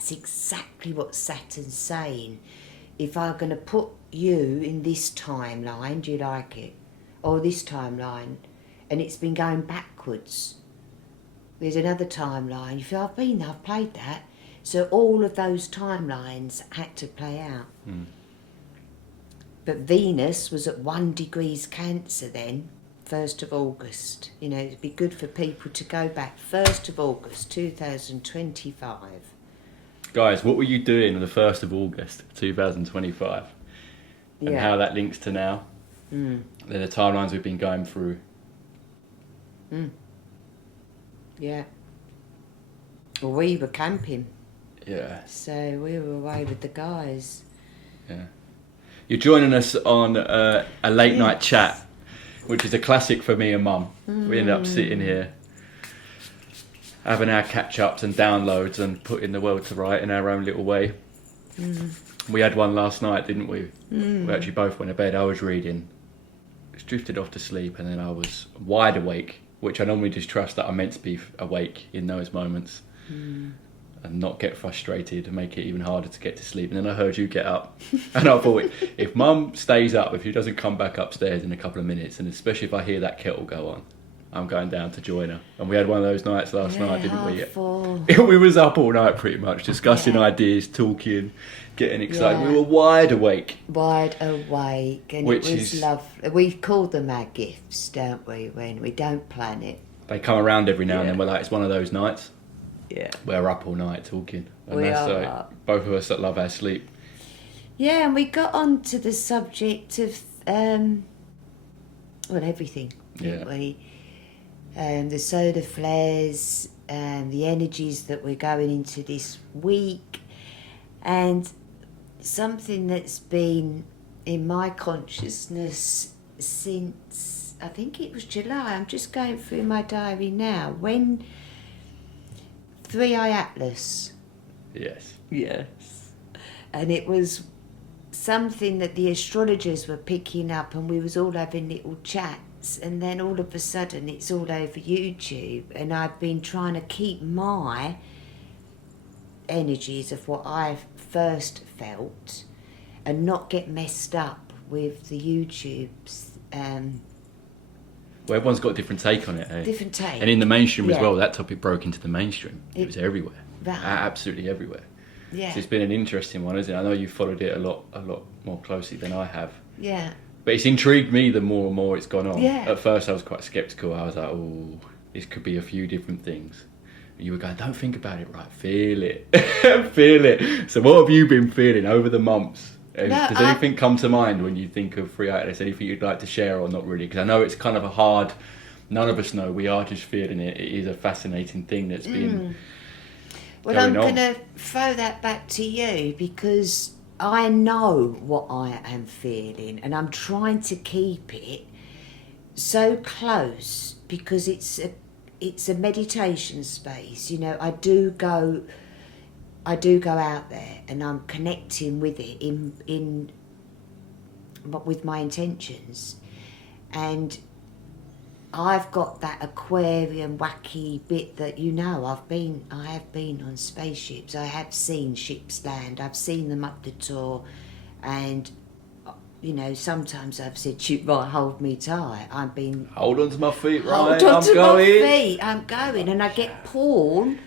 that's exactly what Saturn's saying. If I'm going to put you in this timeline, do you like it? Or this timeline, and it's been going backwards. There's another timeline. You feel, I've been there, I've played that. So all of those timelines had to play out. But Venus was at 1 degree Cancer then, 1st of August. You know, it'd be good for people to go back. 1st of August, 2025. Guys, what were you doing on the 1st of August, 2025? And how that links to now? They're the timelines we've been going through. Yeah. Well, we were camping. Yeah. So we were away with the guys. Yeah. You're joining us on a late night chat, which is a classic for me and Mum. We ended up sitting here, having our catch-ups and downloads and putting the world to right in our own little way. We had one last night, didn't we? We actually both went to bed. I was reading, drifted off to sleep, and then I was wide awake, which I normally just trust that I'm meant to be awake in those moments. And not get frustrated and make it even harder to get to sleep. And then I heard you get up. And I thought, if Mum stays up, if she doesn't come back upstairs in a couple of minutes, and especially if I hear that kettle go on, I'm going down to join her. And we had one of those nights last night, didn't we? We was up all night pretty much, discussing ideas, talking, getting excited. We were wide awake. Wide awake. And it was lovely. We call them our gifts, don't we, when we don't plan it. They come around every now and then. We're like, it's one of those nights. Yeah. We're up all night talking. And we that's are up. Both of us that love our sleep. Yeah, and we got on to the subject of, everything, didn't we? The solar flares, the energies that we're going into this week, and something that's been in my consciousness since, I think it was July. I'm just going through my diary now. When 3iAtlas. Yes. Yes. And it was something that the astrologers were picking up, and we was all having little chats, and then all of a sudden it's all over YouTube, and I've been trying to keep my energies of what I first felt and not get messed up with the YouTubes. Well, everyone's got a different take on it, eh? Different take. And in the mainstream as well, that topic broke into the mainstream. It was everywhere. Right. Absolutely everywhere. Yeah. So it's been an interesting one, isn't it? I know you followed it a lot more closely than I have. Yeah. But it's intrigued me the more and more it's gone on. Yeah. At first I was quite sceptical. I was like, oh, this could be a few different things. And you were going, don't think about it, right? Feel it. Feel it. So what have you been feeling over the months? Does anything come to mind when you think of 3iAtlas? Anything you'd like to share or not really? Because I know it's kind of a hard... None of us know. We are just feeling it. It is a fascinating thing that's been Well, I'm going to throw that back to you, because I know what I am feeling, and I'm trying to keep it so close, because it's a meditation space. You know, I do go out there, and I'm connecting with it with my intentions, and I've got that Aquarian wacky bit that, you know, I have been on spaceships. I have seen ships land. I've seen them up the tour, and you know, sometimes I've said, "Shoot, right, hold me tight." I've been hold on to my feet, right? Hold on to my feet. I'm going, and I get torn,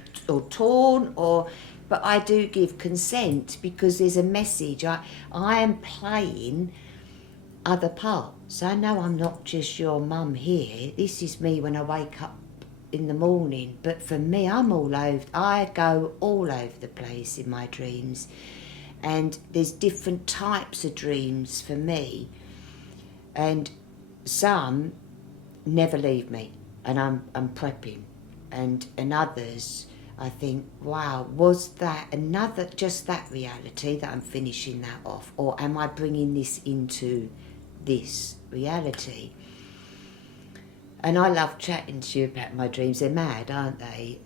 but I do give consent, because there's a message. I am playing other parts. I know I'm not just your mum here. This is me when I wake up in the morning. But for me, I go all over the place in my dreams. And there's different types of dreams for me. And some never leave me, and I'm prepping. And others, I think, wow, was that just that reality that I'm finishing that off? Or am I bringing this into this reality? And I love chatting to you about my dreams. They're mad, aren't they?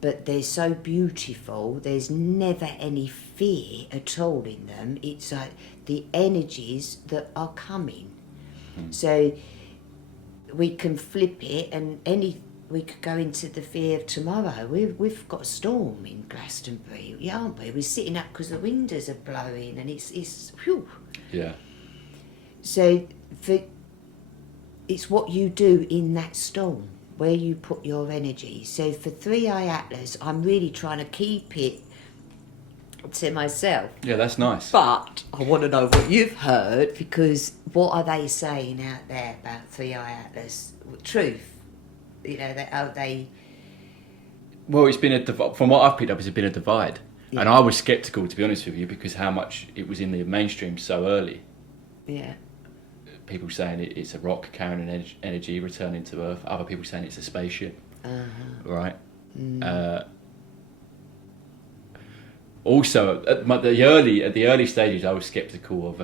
But they're so beautiful. There's never any fear at all in them. It's like the energies that are coming. So we can flip it, and we could go into the fear of tomorrow. We've got a storm in Glastonbury, aren't we? We're sitting up because the windows are blowing, and it's whew. Yeah. So it's what you do in that storm, where you put your energy. So for 3iAtlas, I'm really trying to keep it to myself. Yeah, that's nice. But I want to know what you've heard, because what are they saying out there about 3iAtlas? Truth. You know, they Well, it's been from what I've picked up, it's been a divide. Yeah. And I was sceptical, to be honest with you, because how much it was in the mainstream so early. Yeah. People saying it's a rock carrying an energy returning to Earth. Other people saying it's a spaceship. Right. Also, at the early stages, I was sceptical of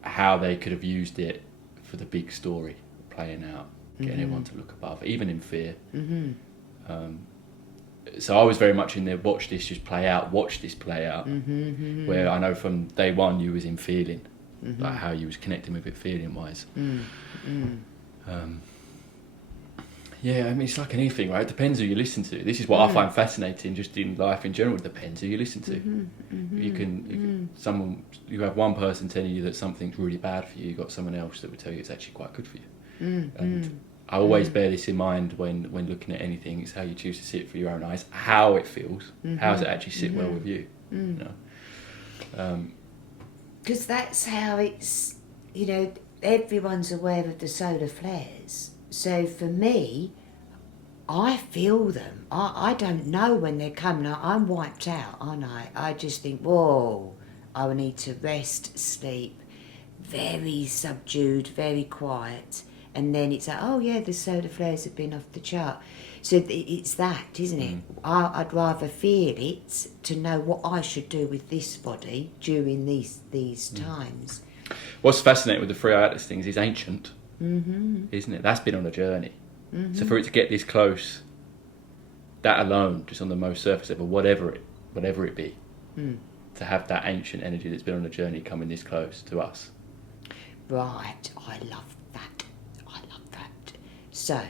how they could have used it for the big story playing out, getting everyone to look above, even in fear. So I was very much in there, watch this play out, where I know from day one you was in feeling, like how you was connecting with it feeling wise. Yeah, I mean, it's like anything, right? It depends who you listen to. This is what I find fascinating just in life in general. It depends who you listen to. You have one person telling you that something's really bad for you, you've got someone else that will tell you it's actually quite good for you. And I always bear this in mind when looking at anything. It's how you choose to see it through your own eyes, how it feels, how does it actually sit well with you, you know? Because that's how it's, you know, everyone's aware of the solar flares. So for me, I feel them. I don't know when they're coming. I'm wiped out, aren't I? I just think, whoa, I will need to rest, sleep, very subdued, very quiet. And then it's like, oh yeah, the solar flares have been off the chart. So it's that, isn't it? I'd rather feel it to know what I should do with this body during these times. What's fascinating with the 3iAtlas things is ancient, isn't it? That's been on a journey. So for it to get this close, that alone, just on the most surface level, whatever it be, to have that ancient energy that's been on a journey coming this close to us. Right, I love that. So,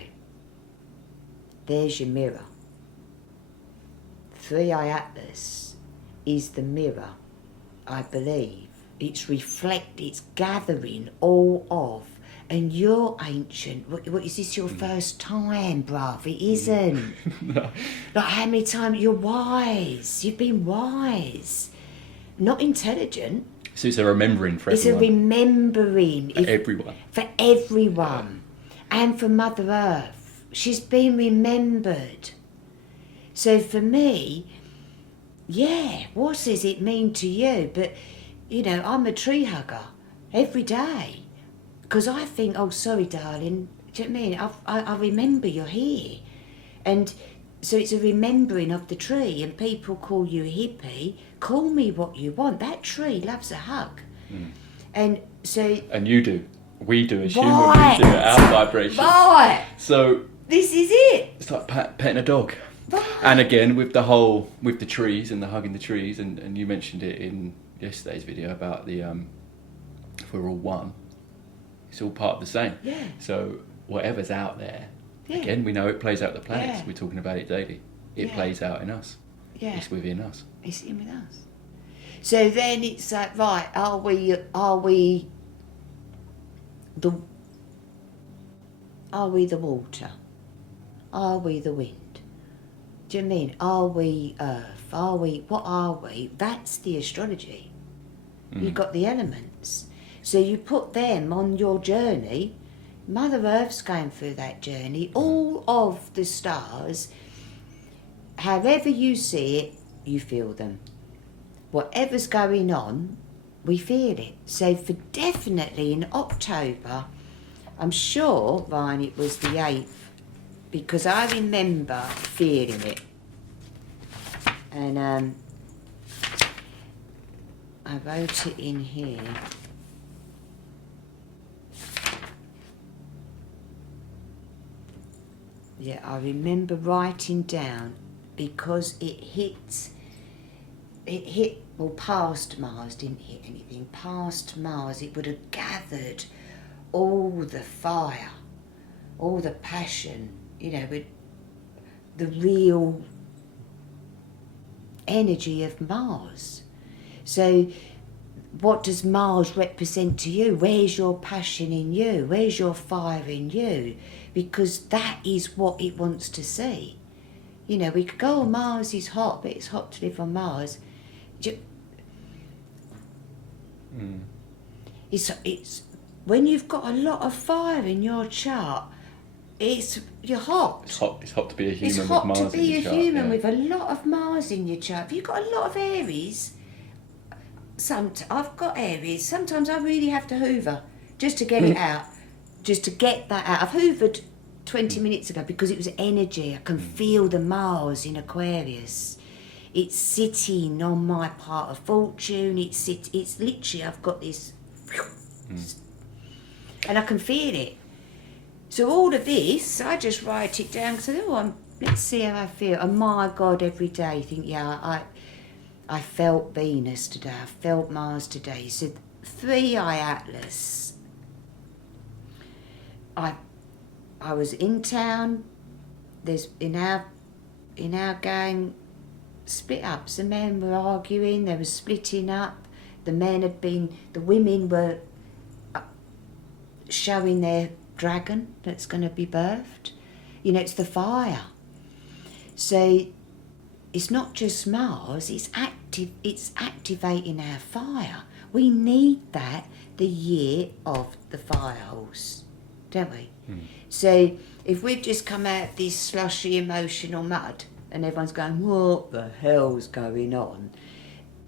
there's your mirror. 3iAtlas is the mirror, I believe. It's gathering all of. And you're ancient. What is this your first time, bruv? It isn't. No. Like, how many times? You're wise. You've been wise. Not intelligent. So it's a remembering for everyone. It's a remembering. For everyone. And for Mother Earth. She's been remembered. So for me, yeah, what does it mean to you? But, you know, I'm a tree hugger every day. Because I think, oh, sorry, darling, do you know what I mean? I remember you're here. And so it's a remembering of the tree, and people call you a hippie. Call me what you want. That tree loves a hug. And so... And you do. We do as humans. We do it, our vibration. Right. So... This is it. It's like petting a dog. Right. And again, with the trees and the hugging the trees, and you mentioned it in yesterday's video about the, if we're all one, it's all part of the same. Yeah. So whatever's out there, Yeah. again, we know it plays out the planets. Yeah. We're talking about it daily. It Yeah. plays out in us. Yeah. It's within us. It's in with us. So then it's like, right, are we the water? Are we the wind? Do you mean, are we earth? What are we? That's the astrology. You've got the elements. So you put them on your journey. Mother Earth's going through that journey. All of the stars, however you see it, you feel them. Whatever's going on, we feel it. So for definitely in October, I'm sure, Ryan, it was the 8th, because I remember feeling it. And I wrote it in here. Yeah, I remember writing down, because it hit, well, past Mars, didn't hit anything. Past Mars, it would have gathered all the fire all the passion, you know, with the real energy of Mars. So what does Mars represent to you? Where's your passion in you? Where's your fire in you? Because that is what it wants to see. You know, we could go, oh, Mars is hot, but it's hot to live on Mars. It's when you've got a lot of fire in your chart, you're hot. It's hot to be a human It's hot with Mars to be in a your chart, human yeah. with a lot of Mars in your chart. If you've got a lot of Aries, I've got Aries. Sometimes I really have to hoover just to get it out, just to get that out. I've hoovered 20 minutes ago because it was energy. I can feel the Mars in Aquarius. It's sitting on my part of fortune. It's literally, I've got this, and I can feel it. So all of this, I just write it down. So let's see how I feel. And my God, every day, I think, yeah, I felt Venus today. I felt Mars today. So 3iAtlas. I was in town. There's in our gang split up. Some men were arguing. They were splitting up. The women were showing their dragon that's going to be birthed. You know, it's the fire. So it's not just Mars. It's activating our fire. We need that the year of the fire horse, don't we? So if we've just come out of this slushy emotional mud and everyone's going, what the hell's going on?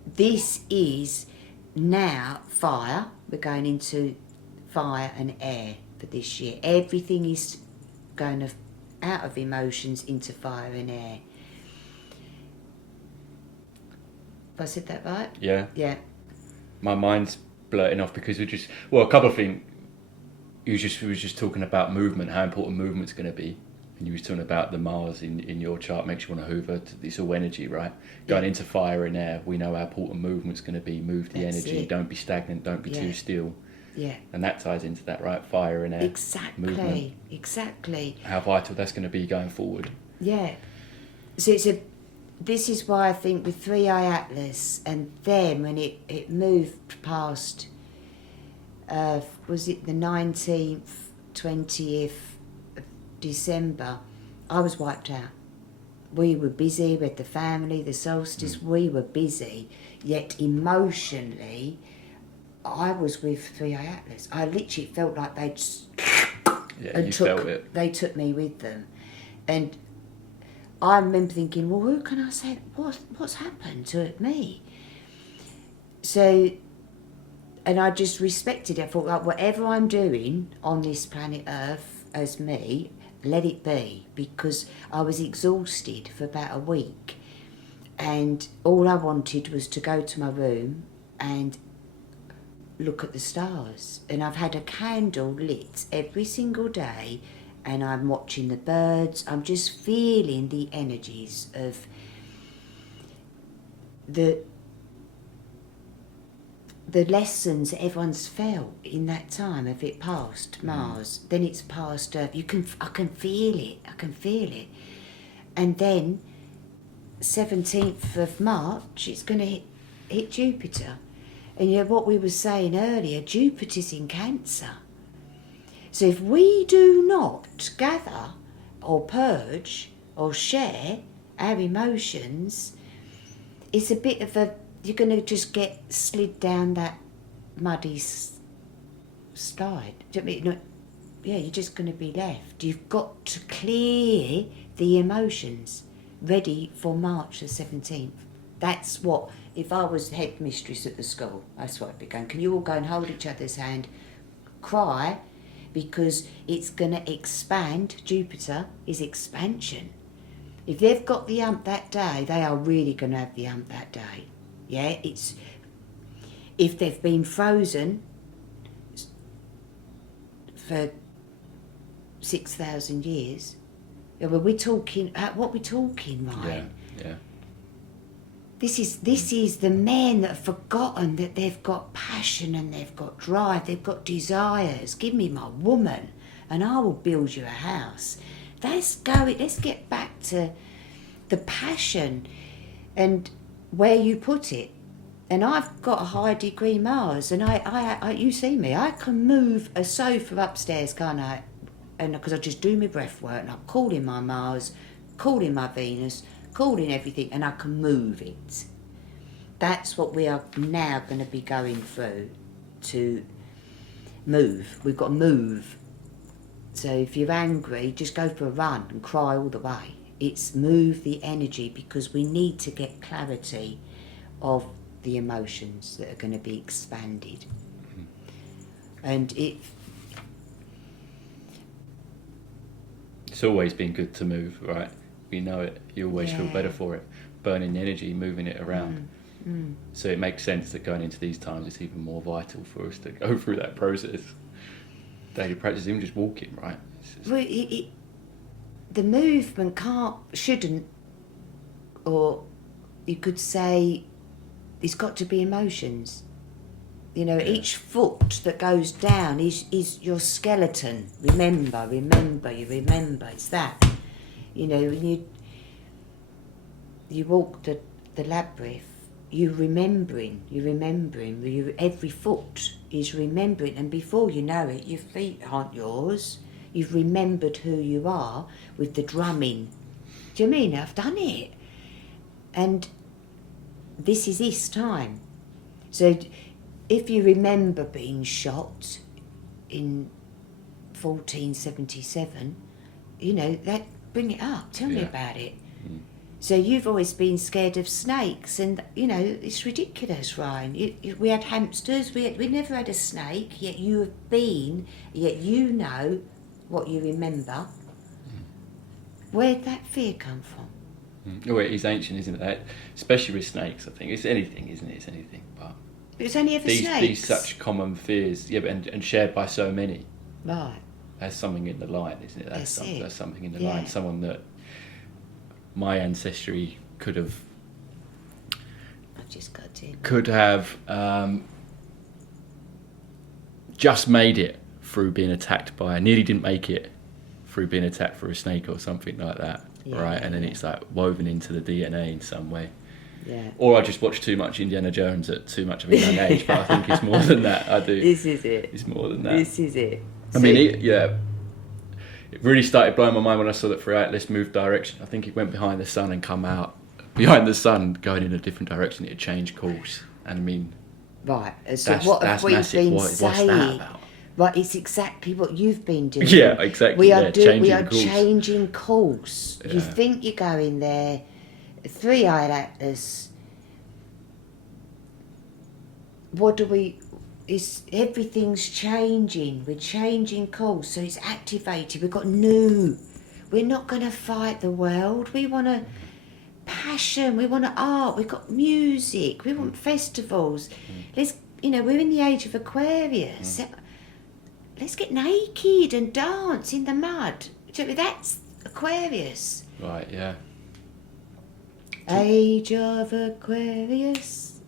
This is now fire. We're going into fire and air for this year. Everything is going out of emotions into fire and air. Have I said that right? Yeah. Yeah. My mind's blurting off because a couple of things. We was just talking about movement, how important movement's going to be, and you was talking about the Mars in your chart makes you want to hoover. It's all energy, right? Going into fire and air, we know how important movement's going to be. Move the energy. Don't be stagnant. Don't be too still. Yeah. And that ties into that, right? Fire and air. Exactly. Movement. Exactly. How vital that's going to be going forward. Yeah. So this is why I think with 3iAtlas, and then when it moved past, was it the 19th, 20th of December, I was wiped out. We were busy with the family, the solstice, we were busy, yet emotionally, I was with 3iAtlas. I literally felt like they took me with them. And I remember thinking, well, who can I say, what's happened to me? So, and I just respected it. I thought, like, whatever I'm doing on this planet Earth as me, let it be, because I was exhausted for about a week. And all I wanted was to go to my room and look at the stars. And I've had a candle lit every single day, and I'm watching the birds. I'm just feeling the energies of the lessons everyone's felt in that time. If it passed Mars, then it's past Earth. I can feel it. And then 17th of March, it's going to hit Jupiter. And you know what we were saying earlier, Jupiter's in Cancer. So if we do not gather or purge or share our emotions, it's a bit of you're going to just get slid down that muddy slide. Do you know what I mean? You're just going to be left. You've got to clear the emotions, ready for March the 17th. That's what, if I was headmistress at the school, that's what I'd be going. Can you all go and hold each other's hand, cry, because it's going to expand. Jupiter is expansion. If they've got the ump that day, they are really going to have the ump that day. Yeah, it's, if they've been frozen for 6,000 years, well, we're talking, what we're talking, right? Yeah. This is the men that have forgotten that they've got passion and they've got drive, they've got desires. Give me my woman. and I will build you a house. Let's get back to the passion and where you put it. And I've got a high degree Mars, and I you see me, I can move a sofa upstairs, can't I? And because I just do my breath work, and I call in my Mars, call in my Venus, call in everything, and I can move it. That's what we are now going to be going through, to move. We've got to move. So if you're angry, just go for a run and cry all the way. It's move the energy, because we need to get clarity of the emotions that are going to be expanded. And it's always been good to move, right? We know it. You always feel better for it. Burning energy, moving it around. So it makes sense that going into these times, it's even more vital for us to go through that process. Daily practice, even just walking, right? Well, the movement shouldn't, or you could say, it's got to be emotions. You know, each foot that goes down is your skeleton. Remember, it's that. You know, when you walk the labyrinth, you're remembering, every foot is remembering, and before you know it, your feet aren't yours. You've remembered who you are with the drumming. Do you mean? I've done it. And this is this time. So if you remember being shot in 1477, you know, bring it up, tell me about it. So you've always been scared of snakes, and you know, it's ridiculous, Ryan. We had hamsters, we never had a snake, yet you know what you remember. Where'd that fear come from? Well, it is ancient, isn't it? Especially with snakes, I think. It's anything, isn't it? It's anything. But it's only ever snakes. These such common fears, and shared by so many. Right. There's something in the line, isn't it? There's something in the line. Yeah. Someone that my ancestry could have I've just got in. Just made it through being attacked by, nearly didn't make it through being attacked for a snake or something like that, right? And then it's like woven into the DNA in some way. Yeah. Or I just watched too much Indiana Jones at too much of a young age, but I think it's more than that. I do. This is it. It's more than that. This is it. I mean, it really started blowing my mind when I saw that 3iAtlas moved direction. I think it went behind the sun and come out behind the sun, going in a different direction. It changed course, and I mean, right. So what have we been saying? What's that about? Right, it's exactly what you've been doing. Yeah, exactly. We are changing course. Yeah. You think you're going there. 3iAtlas. Everything's changing. We're changing course, so it's activated. We've got new. We're not going to fight the world. We want a passion. We want art. We've got music. We want festivals. We're in the age of Aquarius. Let's get naked and dance in the mud. That's Aquarius. Right, yeah. Age of Aquarius.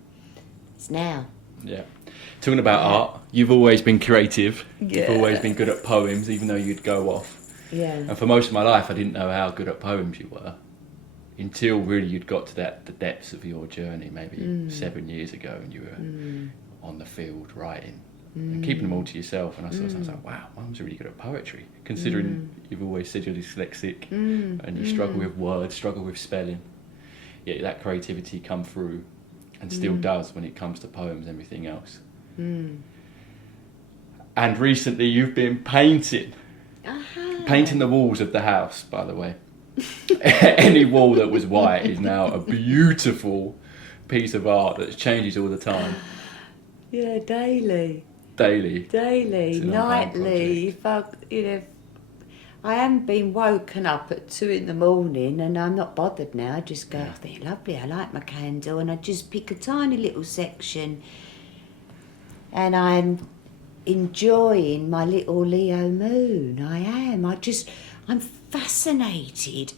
It's now. Yeah. Talking about art, you've always been creative. Yeah. You've always been good at poems, even though you'd go off. Yeah. And for most of my life, I didn't know how good at poems you were until really you'd got to the depths of your journey, maybe 7 years ago, and you were on the field writing. And keeping them all to yourself, and I was like, wow, Mum's really good at poetry, considering you've always said you're dyslexic and you struggle with words, struggle with spelling, yet that creativity come through and still does when it comes to poems and everything else. And recently you've been painting the walls of the house, by the way. Any wall that was white is now a beautiful piece of art that changes all the time. Yeah, daily, nightly. If I haven't been woken up at 2 a.m, and I'm not bothered now. I just go, oh, they're lovely. I like my candle, and I just pick a tiny little section, and I'm enjoying my little Leo moon. I am. I'm fascinated.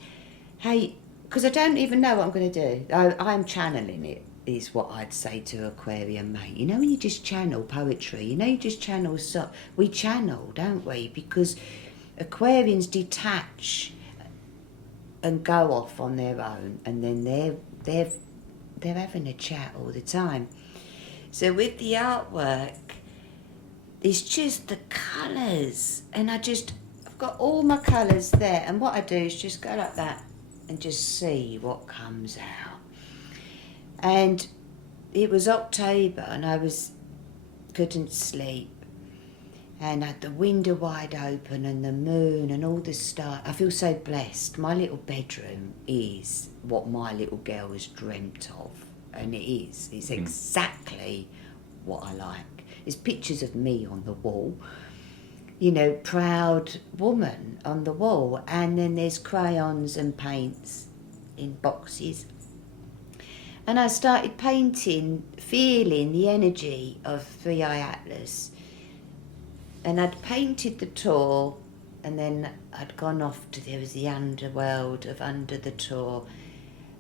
Because I don't even know what I'm going to do. I'm channeling it. Is what I'd say to Aquarium, mate. You know, when you just channel poetry, you just channel we channel, don't we? Because Aquarians detach and go off on their own, and then they're having a chat all the time. So with the artwork, it's just the colours, and I've got all my colours there, and what I do is just go like that and just see what comes out. And it was October, and couldn't sleep, and I had the window wide open and the moon and all the stars. I feel so blessed. My little bedroom is what my little girl has dreamt of, and it is. It's exactly what I like. There's pictures of me on the wall, proud woman on the wall, and then there's crayons and paints in boxes. And I started painting, feeling the energy of 3iAtlas. And I'd painted the tour, and then I'd gone off there was the underworld of Under the Tour.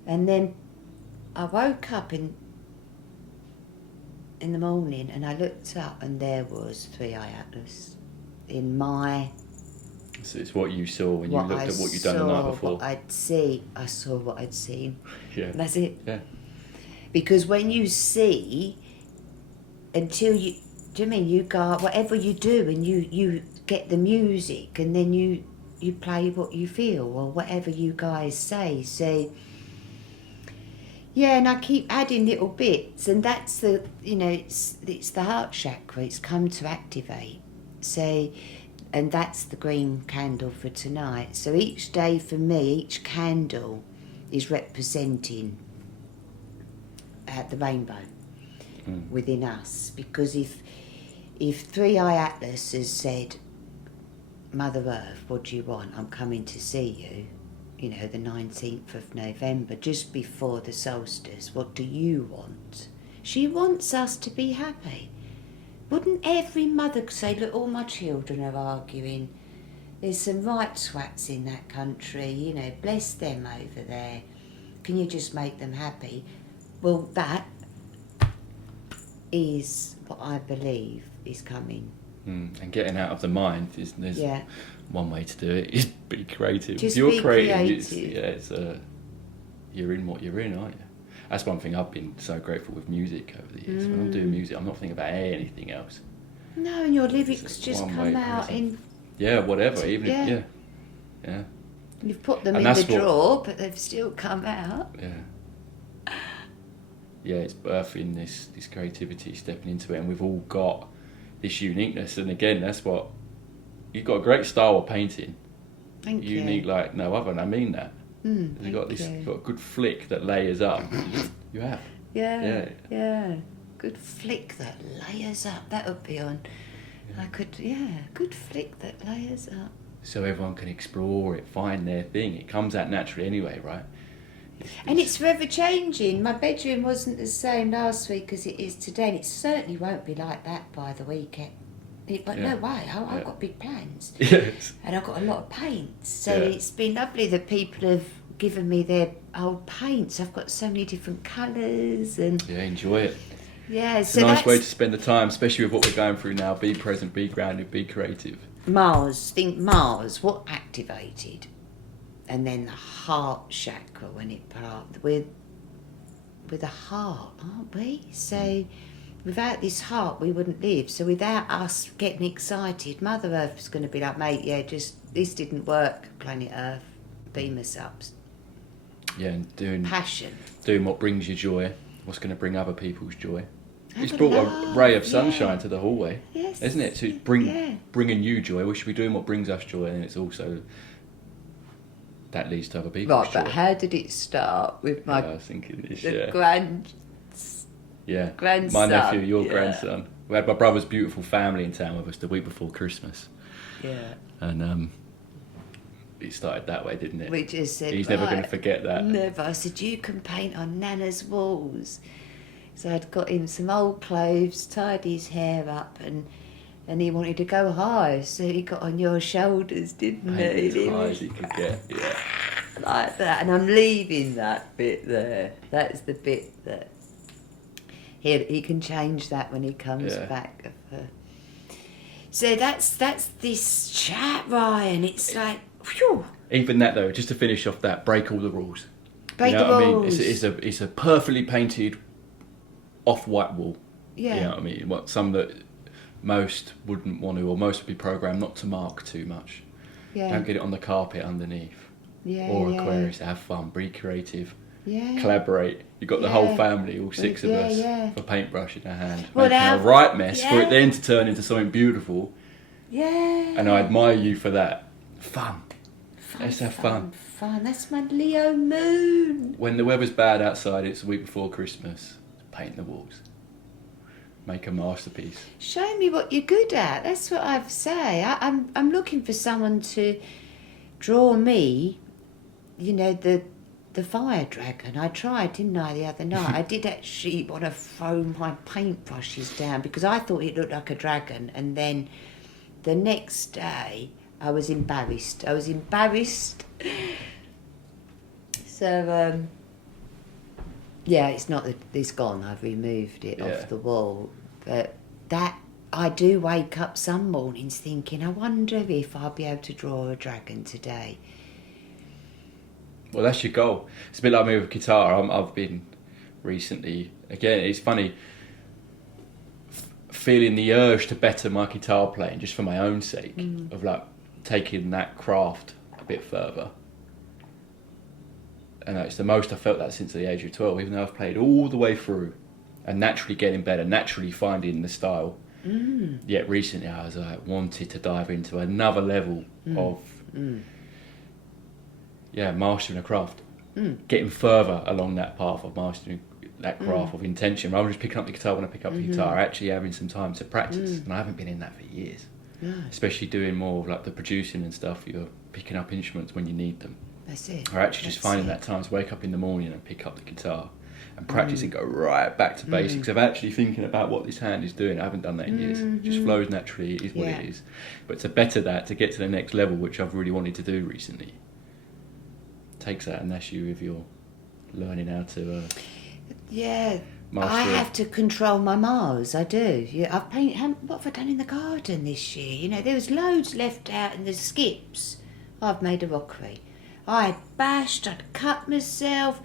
And then I woke up in the morning, and I looked up, and there was 3iAtlas in my... So it's what you saw when you looked at what you'd done the night before. I saw what I'd seen. Yeah. That's it. Yeah. Because when you see, until you... Do you mean you go, whatever you do, and you get the music, and then you play what you feel, or whatever you guys say. So, yeah, and I keep adding little bits, and that's the, it's the heart chakra, it's come to activate. So, and that's the green candle for tonight. So each day for me, each candle is representing the rainbow within us. Because if 3iAtlas has said, Mother Earth, what do you want? I'm coming to see you, the 19th of November, just before the solstice. What do you want? She wants us to be happy. Wouldn't every mother say, look, all my children are arguing. There's some right twats in that country, bless them over there. Can you just make them happy? Well, that is what I believe is coming. And getting out of the mind there's one way to do it is be creative. Just you're be creative. You're in what you're in, aren't you? That's one thing I've been so grateful with music over the years. When I'm doing music, I'm not thinking about anything else. No, and your lyrics just come out in... Yeah, whatever. Even yeah. You've put them in the drawer, but they've still come out. Yeah. Yeah, it's birthing this creativity, stepping into it, and we've all got this uniqueness. And again, that's what you've got, a great style of painting. Thank you. Unique like no other, and I mean that. You've got you've got a good flick that layers up. You have. Yeah. Good flick that layers up. That would be on. Yeah. Good flick that layers up. So everyone can explore it, find their thing. It comes out naturally anyway, right? And it's forever changing. My bedroom wasn't the same last week as it is today, and it certainly won't be like that by the weekend. But no way, I've got big plans. Yes. And I've got a lot of paints. So it's been lovely that people have given me their old paints. I've got so many different colours. And yeah, enjoy it. Yeah, it's a nice way to spend the time, especially with what we're going through now. Be present, be grounded, be creative. Mars, what activated? And then the heart chakra when it part with a heart, aren't we? So without this heart we wouldn't live. So without us getting excited, Mother Earth's going to be like, mate, this didn't work, planet Earth, beam us up. Yeah, and doing what brings you joy, what's going to bring other people's joy. It's brought a ray of sunshine to the hallway, isn't it? So it's bringing you joy. We should be doing what brings us joy, and it's also that leads to other people's joy. Right, but how did it start with my I was thinking this, grandson? My nephew, your grandson. We had my brother's beautiful family in town with us the week before Christmas. Yeah. And it started that way, didn't it? We just said, he's never going to forget that. Never. I said, you can paint on Nana's walls. So I'd got him some old clothes, tied his hair up, and he wanted to go high, so he got on your shoulders, didn't he? As high as he could get, yeah. Like that, and I'm leaving that bit there. That's the bit that he can change that when he comes back. So that's this chat, Ryan. It's like, phew. Even that though, just to finish off that, break all the rules. Break you know the what rules. I mean? It's a perfectly painted off-white wall. Yeah. You know what I mean? What some that most wouldn't want to, or most would be programmed not to mark too much. Yeah. Don't get it on the carpet underneath. Yeah. Or yeah. Aquarius, have fun, be creative, Yeah. collaborate. You've got the Yeah. whole family, all six of Yeah, us, yeah. with a paintbrush in our hand, Well, making now- a right mess for yeah. it then to turn into something beautiful. Yeah. And I admire you for that. Fun. Fun, Let's have fun. Fun. That's my Leo moon. When the weather's bad outside, it's the week before Christmas. Paint the walls. Make a masterpiece. Show me what you're good at. That's what I say. I'm looking for someone to draw me, you know, the fire dragon. I tried, didn't I, the other night? I did actually want to throw my paintbrushes down because I thought it looked like a dragon, and then the next day I was embarrassed. So, yeah, it's not that it's gone. I've removed it off the wall. But that, I do wake up some mornings thinking, I wonder if I'll be able to draw a dragon today. Well, that's your goal. It's a bit like me with guitar. I've been recently, again, it's funny, feeling the urge to better my guitar playing just for my own sake, of like taking that craft a bit further. And it's the most I felt that since the age of 12, even though I've played all the way through and naturally getting better, naturally finding the style. Yet recently I was like, wanted to dive into another level of mastering a craft, getting further along that path of mastering that craft of intention, rather than just picking up the guitar when I pick up the guitar, actually having some time to practice. And I haven't been in that for years. Especially doing more of like the producing and stuff. You're picking up instruments when you need them. That's it. Or actually just finding that time to wake up in the morning and pick up the guitar and practice and go right back to basics of actually thinking about what this hand is doing. I haven't done that in years. It just flows naturally, it is what it is. But to better that, to get to the next level, which I've really wanted to do recently, takes that, and that's you if you're learning how to master I it. have to control my Mars. I do. Yeah, I've painted. What have I done in the garden this year? You know, there was loads left out in the skips. I've made a rockery. I had bashed. I'd cut myself,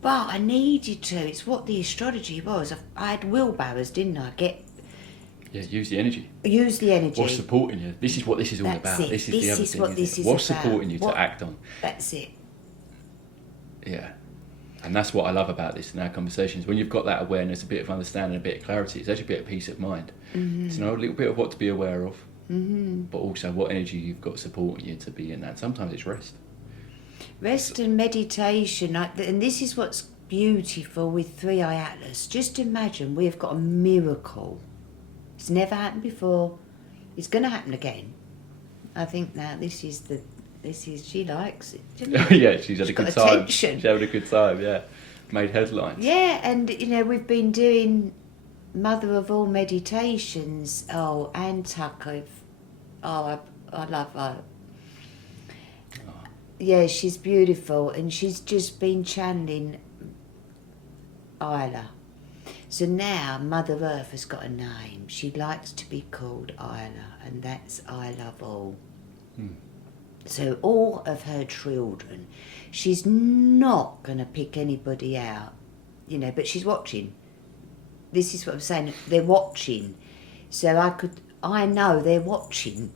but I needed to. It's what the astrology was. I had wheelbarrows, didn't I? Use the energy. Use the energy. What's supporting you? This is what this is all That's about. it. This is This the other is thing. what isn't this it? is What's about. supporting you What- to act on? That's it. Yeah. And that's what I love about this in our conversations. When you've got that awareness, a bit of understanding, a bit of clarity, it's actually a bit of peace of mind. It's a little bit of what to be aware of, but also what energy you've got supporting you to be in that. Sometimes it's rest. Rest and meditation, and this is what's beautiful with 3iAtlas. Just imagine we've got a miracle. It's never happened before. It's going to happen again. I think now this is she likes it. Yeah, she's had a got good time. attention. She's having a good time, yeah. Made headlines. Yeah, and you know, we've been doing Mother of All Meditations. Oh, Anne Tucker. I love her. Yeah, she's beautiful, and she's just been channeling Isla. So now Mother Earth has got a name. She likes to be called Isla, and that's I love all. So all of her children, she's not going to pick anybody out, you know, but she's watching. This is what I'm saying, they're watching. So I know they're watching.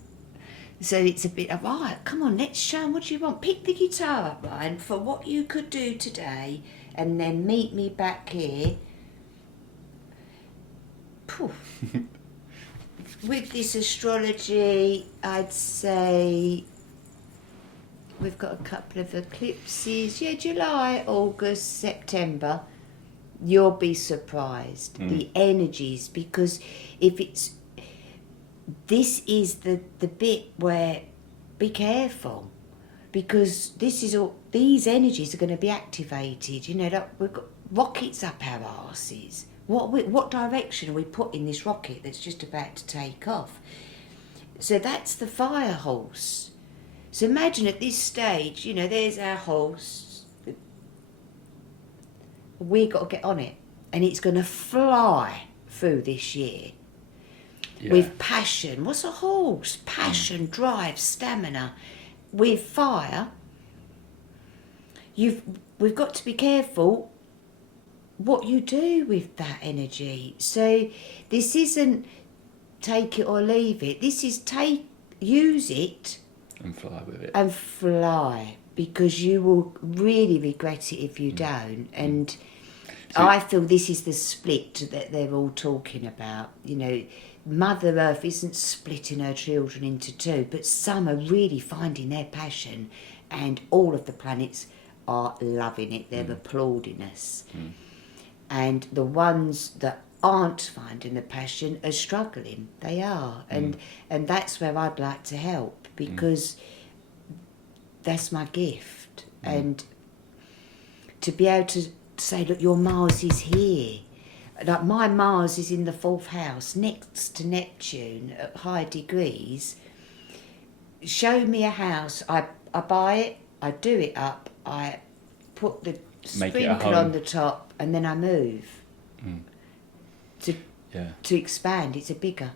So it's a bit of, right, come on, let's show them what you want. Pick the guitar up, Ryan, for what you could do today, and then meet me back here. Poof. With this astrology, I'd say we've got a couple of eclipses. Yeah, July, August, September. You'll be surprised. The energies, because if it's... This is the bit where be careful, because this is all, these energies are going to be activated. You know, like we've got rockets up our arses. What direction are we putting this rocket that's just about to take off? So that's the fire horse. So imagine at this stage, you know, there's our horse. We've got to get on it, and it's going to fly through this year. Yeah. With passion. What's a horse? Passion, drive, stamina. With fire, we've got to be careful what you do with that energy. So this isn't take it or leave it. This is use it and fly with it. And fly, because you will really regret it if you don't. And So I feel this is the split that they're all talking about. You know, Mother Earth isn't splitting her children into two, but some are really finding their passion, and all of the planets are loving it. They're applauding us. And the ones that aren't finding the passion are struggling. They are. And that's where I'd like to help, because that's my gift. And to be able to say, look, your Mars is here. Like my Mars is in the 4th house, next to Neptune at high degrees. Show me a house, I buy it, I do it up, I put the sprinkle on the top, and then I move to expand. It's a bigger.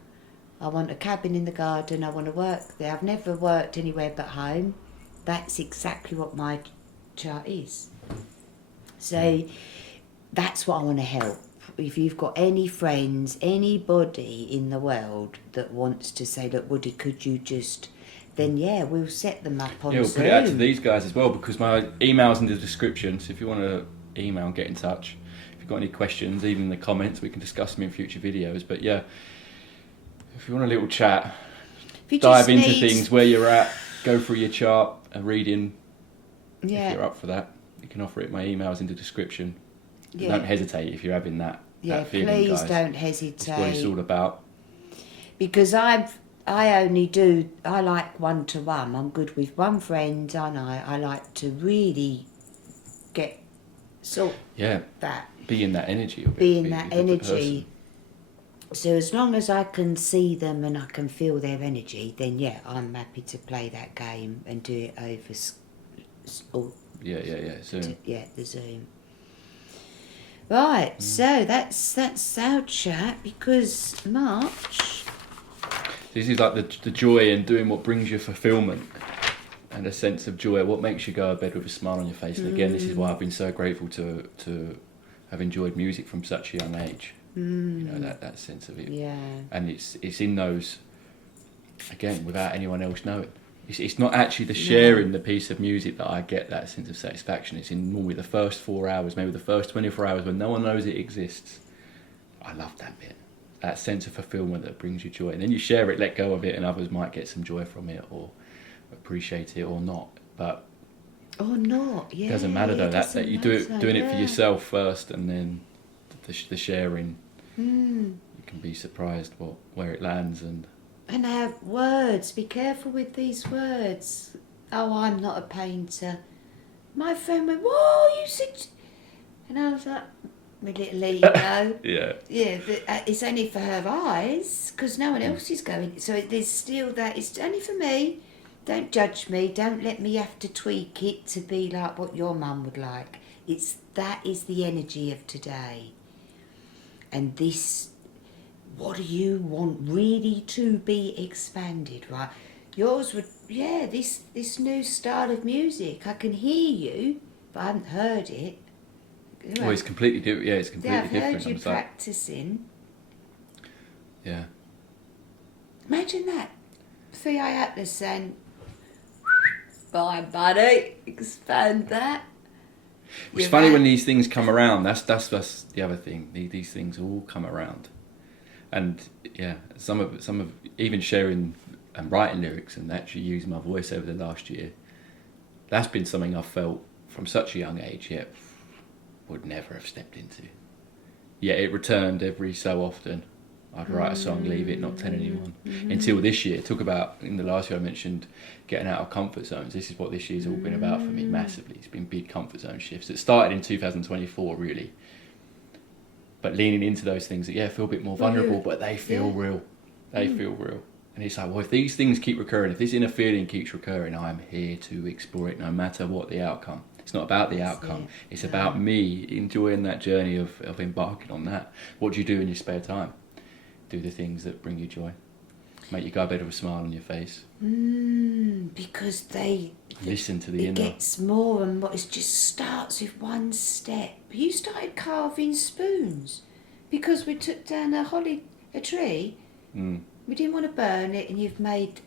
I want a cabin in the garden, I want to work there. I've never worked anywhere but home. That's exactly what my chart is. So that's what I want to help. If you've got any friends, anybody in the world that wants to say, look, Woody, could you just... Then, yeah, we'll set them up on we'll Zoom. put it out to these guys as well, because my email's in the description. So if you want to email and get in touch, if you've got any questions, even in the comments, we can discuss them in future videos. But yeah, if you want a little chat, dive into things, where you're at, go through your chart, a reading. Yeah. If you're up for that, you can offer it. My email's in the description. Yeah. Don't hesitate if you're having that feeling, please guys. don't hesitate. That's what it's all about. Because I like one-to-one. I'm good with one friend, and I like to really get that. Be in that energy. Be in that energy. So as long as I can see them and I can feel their energy, then yeah, I'm happy to play that game and do it over. Zoom. The Zoom. Right, so that's our chat, because March. This is like the joy in doing what brings you fulfillment and a sense of joy. What makes you go to bed with a smile on your face? And again, this is why I've been so grateful to have enjoyed music from such a young age. You know, that sense of it. Yeah. And it's in those, again, without anyone else knowing. It's not actually the sharing the piece of music that I get that sense of satisfaction. It's in normally the first 4 hours, maybe the first 24 hours when no one knows it exists. I love that bit. That sense of fulfillment that brings you joy. And then you share it, let go of it, and others might get some joy from it or appreciate it or not. But it doesn't matter though. That you doing it for yourself first, and then the sharing. You can be surprised where it lands. And have words. Be careful with these words. Oh, I'm not a painter. My friend went, whoa, you said... And I was like, my little ego. Yeah, but it's only for her eyes, because no one else is going. So there's still that. It's only for me. Don't judge me. Don't let me have to tweak it to be like what your mum would like. That is the energy of today. And this... What do you want really to be expanded, right? Yours would, this new style of music. I can hear you, but I haven't heard it. Well, it's completely different. Yeah, it's completely different. I've heard you practicing. Yeah. Imagine that. 3iAtlas saying, bye, buddy. Expand that. It's funny when these things come around. That's the other thing. These things all come around. And yeah, some of even sharing and writing lyrics and actually using my voice over the last year, that's been something I've felt from such a young age, yet would never have stepped into. Yet it returned every so often. I'd write a song, leave it, not tell anyone. Until this year, talk about, in the last year I mentioned getting out of comfort zones. This is what this year's all been about for me massively. It's been big comfort zone shifts. It started in 2024 really. But leaning into those things that, feel a bit more vulnerable, but they feel real. They feel real. And it's like, well, if these things keep recurring, if this inner feeling keeps recurring, I'm here to explore it no matter what the outcome. It's not about the outcome. It's about me enjoying that journey of embarking on that. What do you do in your spare time? do the things that bring you joy, make you go to bed with a smile on your face. Because Listen to the it inner. gets more and more. It just starts with one step. You started carving spoons because we took down a tree. We didn't want to burn it, and you've made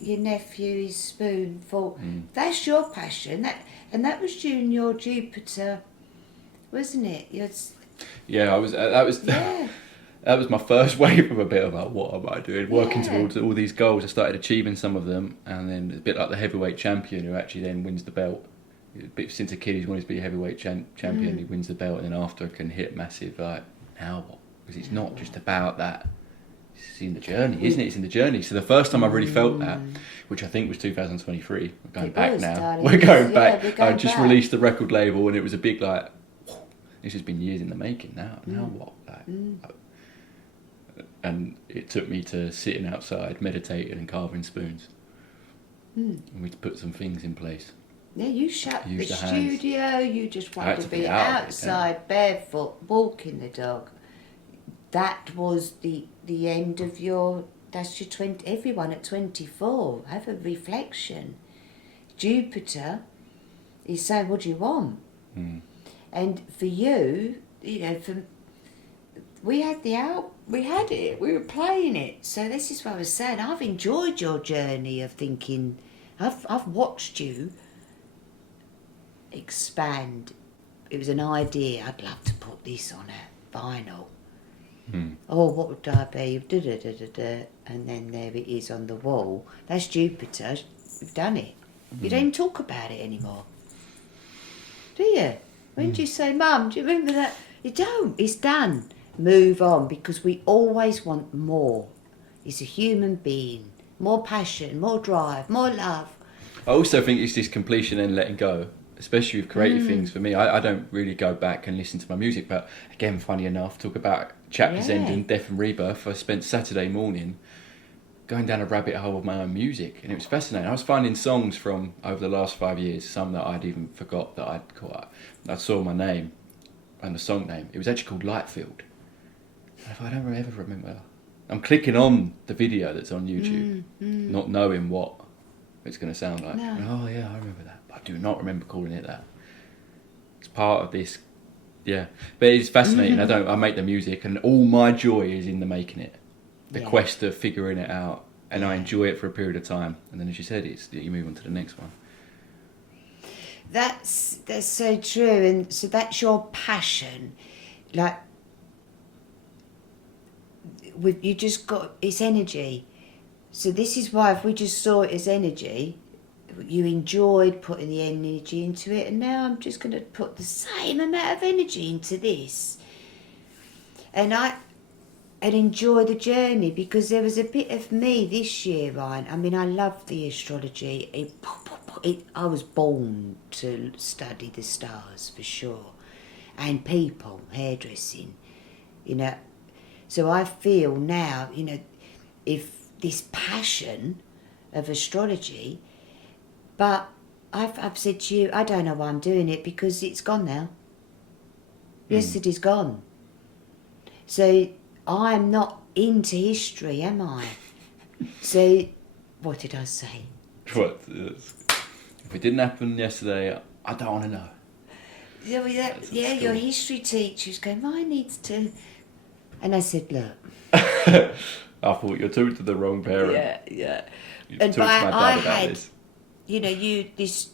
your nephew his spoon for. That's your passion. That was during your Jupiter, wasn't it? Yeah, I was. That was. Yeah. That was my first wave of a bit about what am I doing, working towards all these goals. I started achieving some of them, and then a bit like the heavyweight champion who actually then wins the belt. Since a kid, he's wanted to be a heavyweight champion. He wins the belt, and then after can hit massive like now what? Because it's not just about that. It's in the journey, isn't it? It's in the journey. So the first time I really felt that, which I think was 2023. We're going back now. Darling. We're going back. We're going I just back. released the record label, and it was a big like. This has been years in the making. Now what? Like, and it took me to sitting outside, meditating and carving spoons. And we'd put some things in place. Yeah, you shut Use the the hands. studio, you just wanted to be out of it, outside, barefoot, walking the dog. That was the end of that's your 20, everyone at 24, have a reflection. Jupiter is saying, what do you want? And for you, we had it, we were playing it. So this is what I was saying. I've enjoyed your journey of thinking. I've watched you expand. It was an idea. I'd love to put this on a vinyl. Oh, what would I be? And then there it is on the wall. That's Jupiter. You've done it. You don't even talk about it anymore, do you? When do you say, Mum, do you remember that? You don't. It's done. Move on, because we always want more. It's a human being. More passion, more drive, more love. I also think it's this completion and letting go, especially with creative things for me. I don't really go back and listen to my music, but again, funny enough, talk about chapters ending, death and rebirth. I spent Saturday morning going down a rabbit hole of my own music, and it was fascinating. I was finding songs from over the last 5 years, some that I'd even forgot that I'd caught. I saw my name and the song name. It was actually called Lightfield. I don't ever remember. I'm clicking on the video that's on YouTube, not knowing what it's going to sound like. No. Oh yeah, I remember that. But I do not remember calling it that. It's part of this, yeah. But it's fascinating. I make the music, and all my joy is in the making it, the quest of figuring it out, and I enjoy it for a period of time. And then, as you said, you move on to the next one. That's so true, and so that's your passion, like. You just got it's energy, so this is why if we just saw it as energy, you enjoyed putting the energy into it, and now I'm just going to put the same amount of energy into this, and enjoy the journey, because there was a bit of me this year, Ryan. I mean, I love the astrology. I was born to study the stars for sure, and people, hairdressing, So I feel now, if this passion of astrology, but I've said to you, I don't know why I'm doing it, because it's gone now. Yesterday's gone. So I'm not into history, am I? So, what did I say? What? If it didn't happen yesterday, I don't want to know. Your history teacher's going, mine needs to... And I said, look. I thought you're talking to the wrong parent. Yeah. You And talked to my dad about this.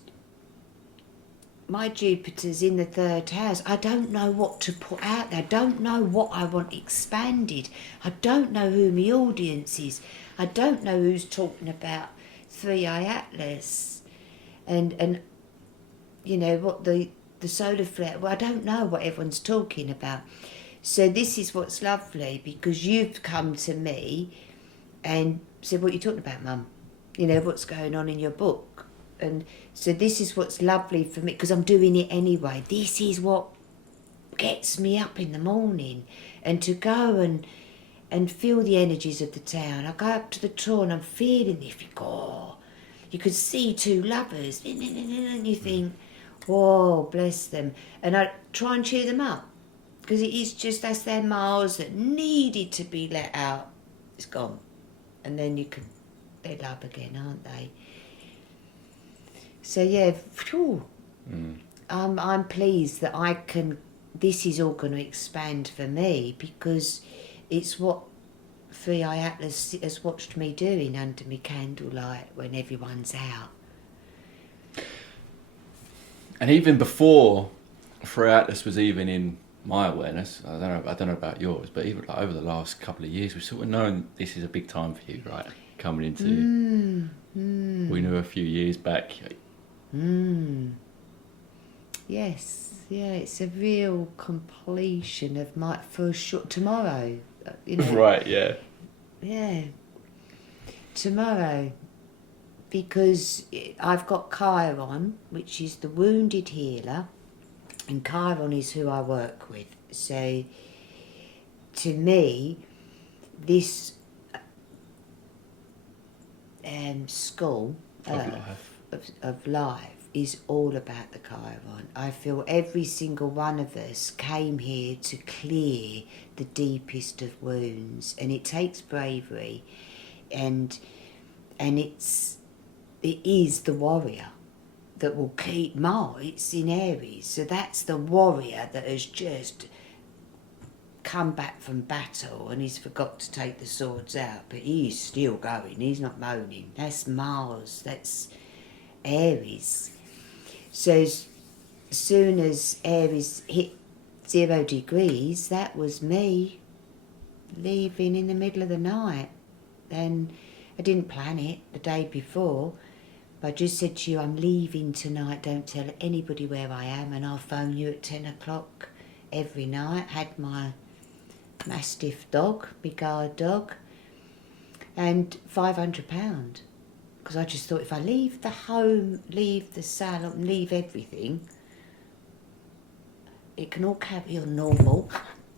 My Jupiter's in the 3rd house. I don't know what to put out there. I don't know what I want expanded. I don't know who my audience is. I don't know who's talking about 3iAtlas and what the solar flare. Well, I don't know what everyone's talking about. So this is what's lovely, because you've come to me and said, what are you talking about, Mum? What's going on in your book? And so this is what's lovely for me, because I'm doing it anyway. This is what gets me up in the morning, and to go and feel the energies of the town. I go up to the tour and I'm feeling it. You could see 2 lovers, and you think, whoa, bless them. And I try and cheer them up. Because it is just, that's their Mars that needed to be let out. It's gone. And then they're love again, aren't they? So yeah, phew, I'm pleased that this is all going to expand for me, because it's what 3iAtlas has watched me doing under my candlelight when everyone's out. And even before 3iAtlas was even in my awareness, I don't know about yours, but even like over the last couple of years, we've sort of known this is a big time for you, right? Coming into, we knew a few years back. Yes, yeah, it's a real completion of tomorrow, Right, yeah. Yeah, tomorrow, because I've got Chiron, which is the wounded healer, and Chiron is who I work with. So, to me, this school of life is all about the Chiron. I feel every single one of us came here to clear the deepest of wounds, and it takes bravery, and it is the warrior that will keep it's in Aries, so that's the warrior that has just come back from battle and he's forgot to take the swords out, but he's still going, he's not moaning. That's Mars, that's Aries. So as soon as Aries hit 0 degrees, that was me leaving in the middle of the night. And I didn't plan it the day before, but I just said to you, I'm leaving tonight, don't tell anybody where I am, and I'll phone you at 10 o'clock every night. Had my Mastiff dog, my guard dog, and £500. Because I just thought, if I leave the home, leave the salon, leave everything, it can all carry on normal,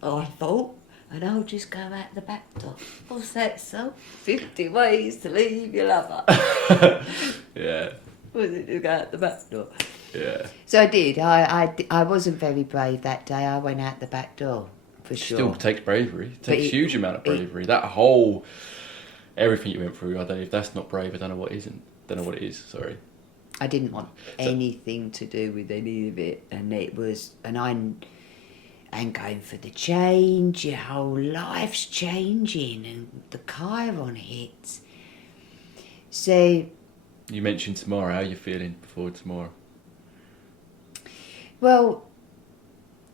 I thought, and I'll just go out the back door. What's that, so? 50 ways to leave your lover. Yeah. Was it to go out the back door? Yeah. So I did. I wasn't very brave that day. I went out the back door, for sure. Still takes bravery. It takes a huge amount of bravery. That whole... everything you went through, I don't know if that's not brave, I don't know what isn't. Don't know what it is, sorry. I didn't want anything to do with any of it, and I'm going for the change, your whole life's changing, and the Chiron hits. So... you mentioned tomorrow, how are you feeling before tomorrow? Well,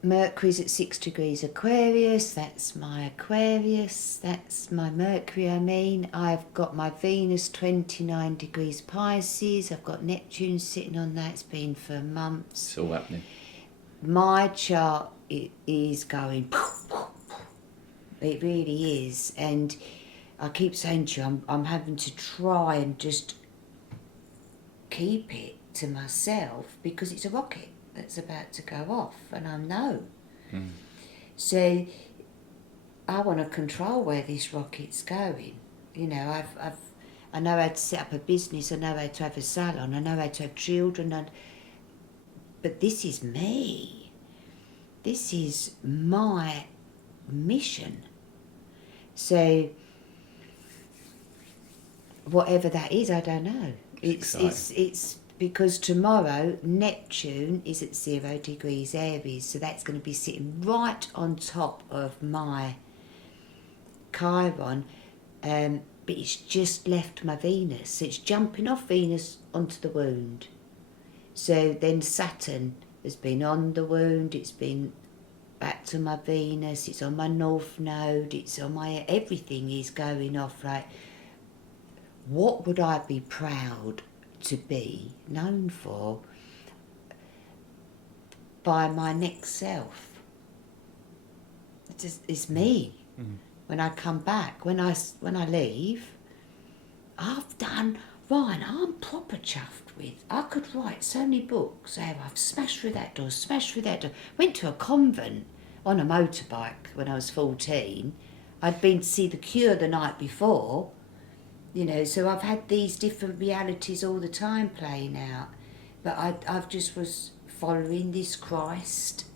Mercury's at 6 degrees Aquarius, that's my Aquarius, that's my Mercury, I've got my Venus 29 degrees Pisces, I've got Neptune sitting on that, it's been for months. It's all happening. My chart is going, it really is, and I keep saying to you, I'm having to try and just keep it to myself, because it's a rocket that's about to go off, and I know. So I want to control where this rocket's going. You know, I know how to set up a business, I know how to have a salon, I know how to have children, but this is me. This is my mission. So whatever that is, I don't know. It's because tomorrow Neptune is at 0 degrees Aries, so that's going to be sitting right on top of my Chiron, but it's just left my Venus, so it's jumping off Venus onto the wound. So then Saturn has been on the wound, it's been back to my Venus, it's on my North Node, it's on my... everything is going off. Like, what would I be proud to be known for by my next self? It's me. When I come back, when I leave, I've done... Ryan, I'm proper chuffed with. I could write so many books. I've smashed through that door, Went to a convent on a motorbike when I was 14. I'd been to see The Cure the night before. You know, so I've had these different realities all the time playing out. But I've just was following this Christ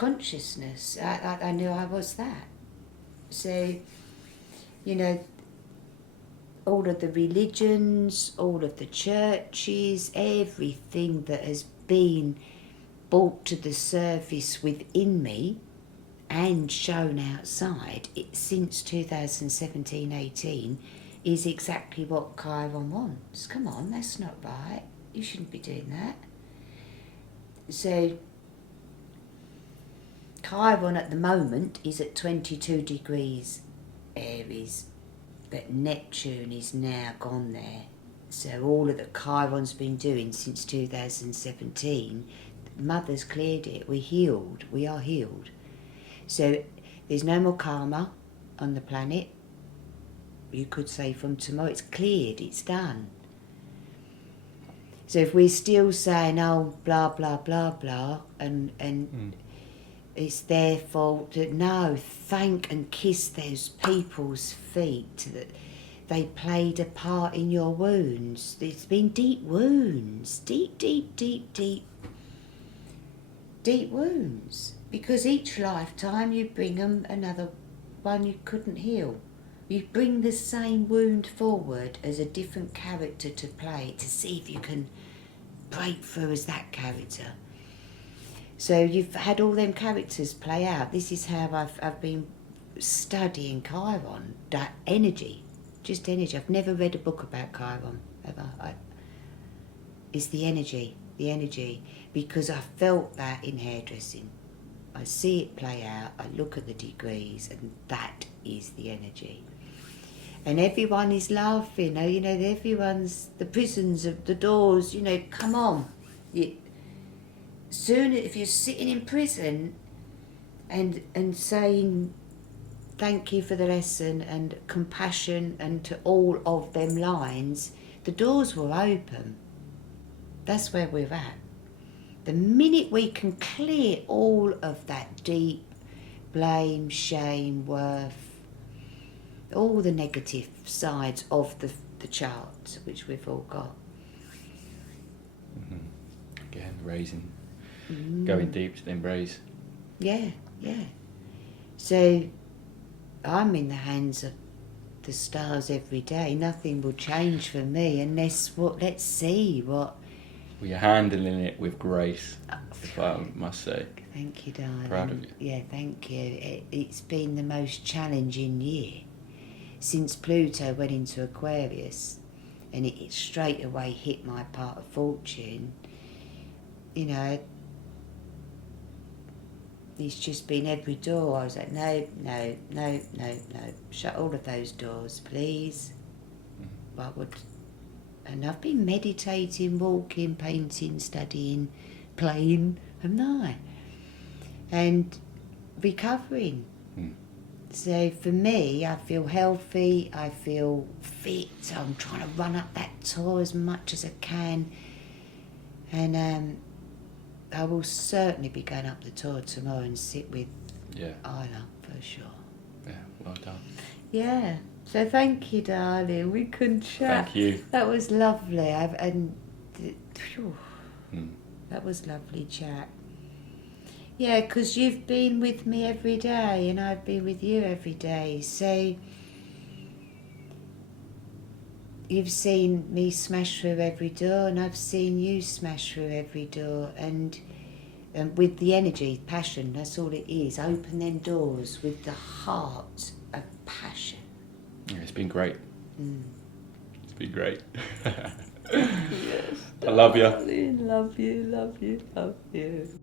consciousness. I knew I was that. So, you know, all of the religions, all of the churches, everything that has been brought to the surface within me and shown outside since 2017-18 is exactly what Chiron wants. Come on, that's not right. You shouldn't be doing that. So Chiron at the moment is at 22 degrees Aries, but Neptune is now gone there. So all of the Chiron's been doing since 2017, Mother's cleared it. We're healed. We are healed. So there's no more karma on the planet. You could say from tomorrow it's cleared, it's done. So if we're still saying, oh, blah, blah, blah, blah, and it's their fault, no, thank and kiss those people's feet that they played a part in your wounds. It's been deep wounds, deep wounds. Because each lifetime you bring them another one you couldn't heal. You bring the same wound forward as a different character to play to see if you can break through as that character. So you've had all them characters play out. This is how I've been studying Chiron, that energy, just energy. I've never read a book about Chiron ever. It's the energy, because I felt that in hairdressing. I see it play out, I look at the degrees, and that is the energy. And everyone is laughing, you know, everyone's, the prisons of the doors, you know, come on. Soon, if you're sitting in prison and saying thank you for the lesson and compassion and to all of them lines, the doors will open. That's where we're at. The minute we can clear all of that deep blame, shame, worth, all the negative sides of the chart, which we've all got. Again, raising, going deep to the embrace. Yeah. So I'm in the hands of the stars every day. Nothing will change for me unless let's see what. Well, you're handling it with grace, if I must say. Thank you, darling. Proud of you. Yeah, thank you. It's been the most challenging year since Pluto went into Aquarius, and it straight away hit my part of fortune. You know, it's just been every door. I was like, no. Shut all of those doors, please. And I've been meditating, walking, painting, studying, playing, haven't I? And recovering. So for me, I feel healthy, I feel fit, I'm trying to run up that tour as much as I can. And I will certainly be going up the tour tomorrow and sit with Isla, for sure. Yeah, well done. Yeah, so thank you, darling. We couldn't chat. Thank you. That was lovely. That was lovely chat. Yeah, because you've been with me every day and I've been with you every day. So you've seen me smash through every door and I've seen you smash through every door. And with the energy, passion, that's all it is. Open them doors with the heart of passion. Yeah, it's been great. It's been great. Yes. I love you. Love you.